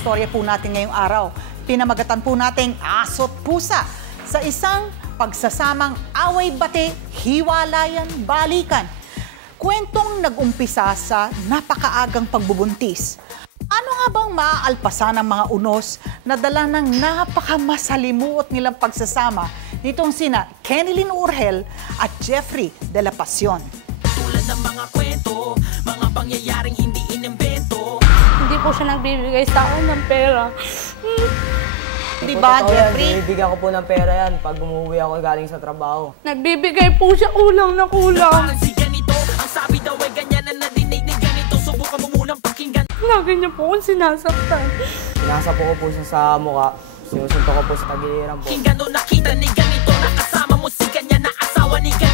storya po natin ngayong araw. Pinamagatan po nating Aso't Pusa sa isang pagsasamang away-bate, hiwalayan, balikan. Kwentong nag-umpisa sa napakaagang pagbubuntis. Ano nga bang maaalpasan ng mga unos na dala ng napakamasalimuot nilang pagsasama nitong sina Kenilyn Urgel at Jeffrey De La Pasión? Tulad ng mga kwento, mga pangyayaring hindi inimbento. Hindi po siya nagbibigay sa akin ng pera. Di ba, Jeffrey? Bibigyan ko po ng pera yan pag umuwi ako galing sa trabaho. Nagbibigay po siya kulang na kulang. Parang si ganito, ang sabi daw ay ganyan na nadinig ni ganito. Subukan mo munang pakinggan. Lagi niya po akong sinasaktan. Sinasapo ko po siya sa mukha. Sinusunto ko po sa tagiliran po. Pakinggan o nakita ni ganito, nakasama mo si ganyan na asawa ni ganito.